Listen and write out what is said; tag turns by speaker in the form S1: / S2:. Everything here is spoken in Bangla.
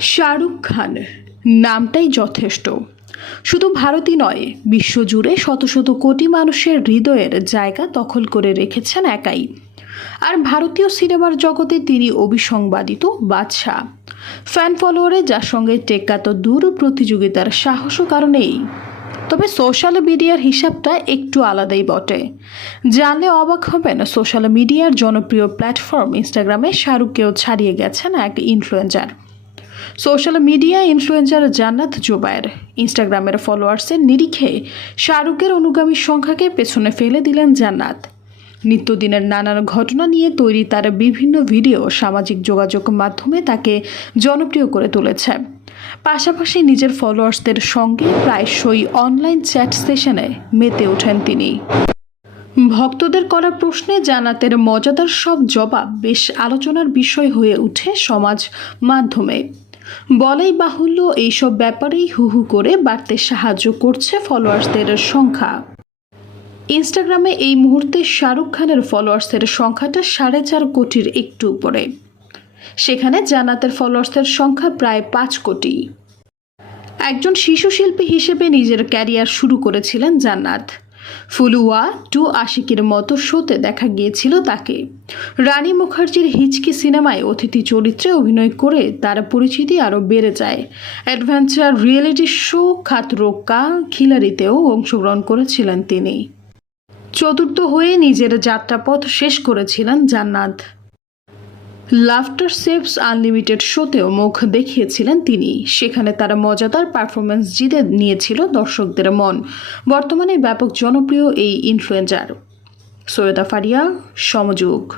S1: শাহরুখ খান। নামটাই যথেষ্ট। শুধু ভারতই নয়, বিশ্বজুড়ে শত শত কোটি মানুষের হৃদয়ের জায়গা দখল করে রেখেছেন একাই। আর ভারতীয় সিনেমার জগতে তিনি অবিসংবাদিত বাদশাহ। ফ্যান ফলোয়ারে যার সঙ্গে টেক্কা তো দূর প্রতিযোগিতার সাহসও কারণেই তবে সোশ্যাল মিডিয়ার হিসাবটা একটু আলাদাই বটে। জানলে অবাক হবেন, সোশ্যাল মিডিয়ার জনপ্রিয় প্ল্যাটফর্ম ইনস্টাগ্রামে শাহরুখকেও ছাড়িয়ে গেছেন এক ইনফ্লুয়েঞ্জার। সোশ্যাল মিডিয়া ইনফ্লুয়েন্সার জান্নাত জুবায়ের ইনস্টাগ্রামের ফলোয়ার্সের নিরিখে শাহরুখের অনুগামীর সংখ্যাকে পেছনে ফেলে দিলেন জান্নাত। নিত্যদিনের নানান ঘটনা নিয়ে তৈরি তার বিভিন্ন ভিডিও সামাজিক যোগাযোগ মাধ্যমে তাকে জনপ্রিয় করে তুলেছে। পাশাপাশি নিজের ফলোয়ার্সদের সঙ্গে প্রায়শই অনলাইন চ্যাট সেশনে মেতে ওঠেন তিনি। ভক্তদের করা প্রশ্নে জানাতের মজাদার সব জবাব বেশ আলোচনার বিষয় হয়ে উঠে সমাজ মাধ্যমে। বলাই বাহুল্য এইসব ব্যাপারেই হু হু করে বাড়তে সাহায্য করছে ফলোয়ার্সদের সংখ্যা। ইনস্টাগ্রামে এই মুহূর্তে শাহরুখ খানের ফলোয়ার্সের সংখ্যাটা সাড়ে চার কোটির একটু উপরে। সেখানে জান্নাতের ফলোয়ার্সের সংখ্যা প্রায় পাঁচ কোটি। একজন শিশু শিল্পী হিসেবে নিজের ক্যারিয়ার শুরু করেছিলেন জান্নাত। ফুলুয়া টু আশিকের মতো শোতে দেখা গিয়েছিল তাকে। রানী মুখার্জির হিচকি সিনেমায় অতিথি চরিত্রে অভিনয় করে তার পরিচিতি আরও বেড়ে যায়। অ্যাডভেঞ্চার রিয়েলিটি শো খাতরোকা খিলারিতেও অংশগ্রহণ করেছিলেন তিনি। চতুর্থ হয়ে নিজের যাত্রাপথ শেষ করেছিলেন জান্নাত। লাফটার সেভস আনলিমিটেড শোতেও মুখ দেখিয়েছিলেন তিনি। সেখানে তারা মজাদার পারফরমেন্স জিতে নিয়েছিল দর্শকদের মন। বর্তমানে ব্যাপক জনপ্রিয় এই ইনফ্লুয়েঞ্জার সৈয়দা ফারিয়া, সমযোগ।